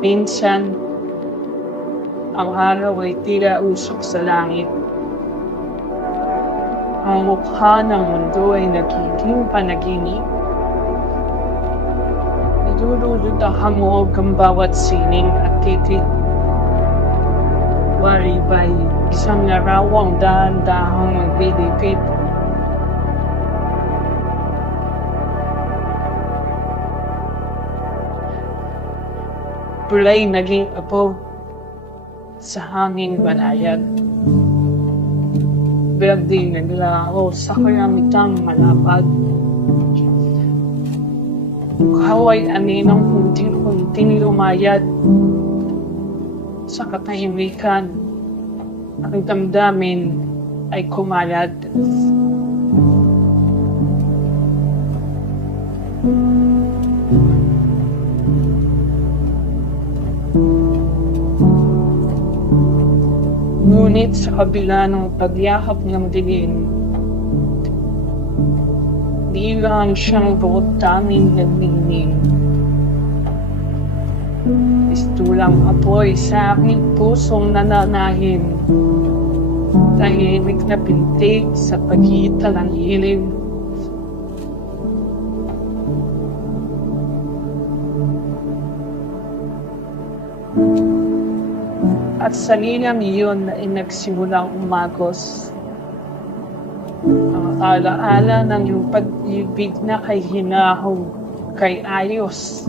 Minsan, ang araw ay tila usok sa langit. Ang mukha ng mundo ay nagiging panaginip. Nilululod ang hamog ang bawat sining at titik. Wari ba'y isang narawang dahan-dahang maglilipit. Bulay naging apo sa hanging banayad. Berde naglaho sa karamitang malapad. Kaway aninang kunting-kunting lumayad sa katahimikan. Ang damdamin ay kumayad. Ngunit sa kabila ng pagyakap ng dilim, di lang siyang buot tanging nagniningning. Istulang apoy sa aking pusong nananahin. Tahimik na pintig sa pagitan ng hilim. At sa linang iyon ay nagsimulang umagos. Ang alaala ng iyong pag-ibig na kay hinahong kay ayos.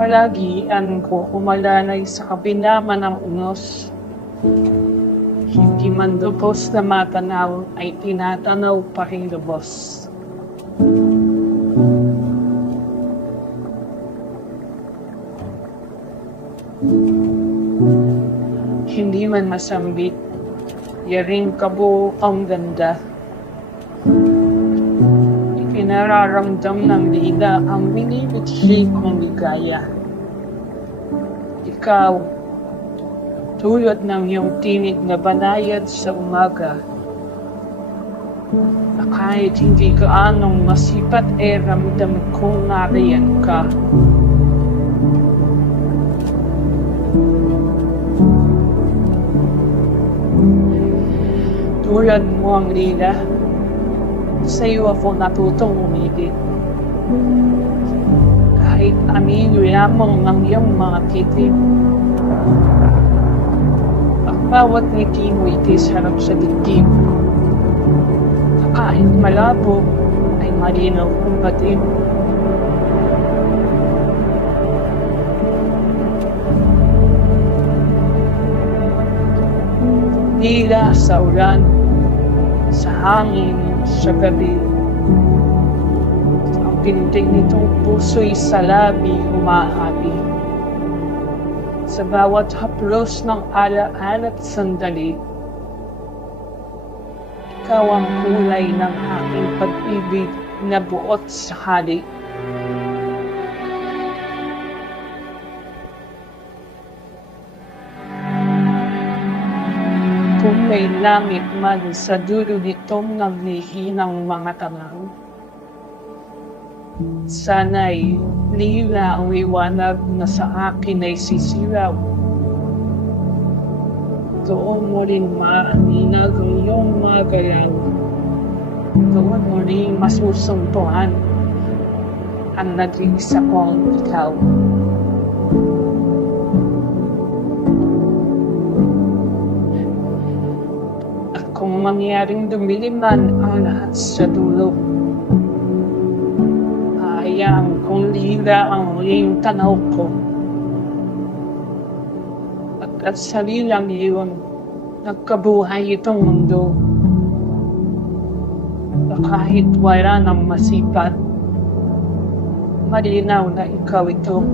Palagian ko umalalay sa kabinama ng unos. Hindi man lubos na matanaw ay tinatanaw pa rin lubos. Hindi man masambit, yaring kabuo ang ganda. Ikinararamdam ng lida ang binibitsik mong ligaya. Ikaw, tulad ng iyong tinig na banayad sa umaga, na kahit hindi ka anong masipat e ramdam kong nariyan ka. Tulad mo ang lila, sa iyo ako natutong umibig. Kahit amigo lamang ng iyong mga titig. Ang bawat ngiti mo itisarap sa dibdib. Kahit malabo, ay malinaw kong batid. Tila sa ulan, hangin, sa gabi. Ang tindig nitong puso'y sa labi humahabi. Sa bawat haplos ng ala-ala't sandali, ikaw ang kulay ng aking pag-ibig na buot sa halik. Kung may langit man sa dulo nitong naglihinang mga tanang, sana'y lila ang liwanag na sa akin ay sisiraw. Doon mo rin maaninag ang iyong mga galaw. Doon mo rin masusuntuhan ang nag-iisa kong ikaw. Kung mangyaring dumilim-man ang lahat sa dulo, hayaan kong lila ang muling tanaw ko. At at sa lilang iyon, nagkabuhay itong mundo. Na kahit wala ng masipat, malinaw na ikaw ito.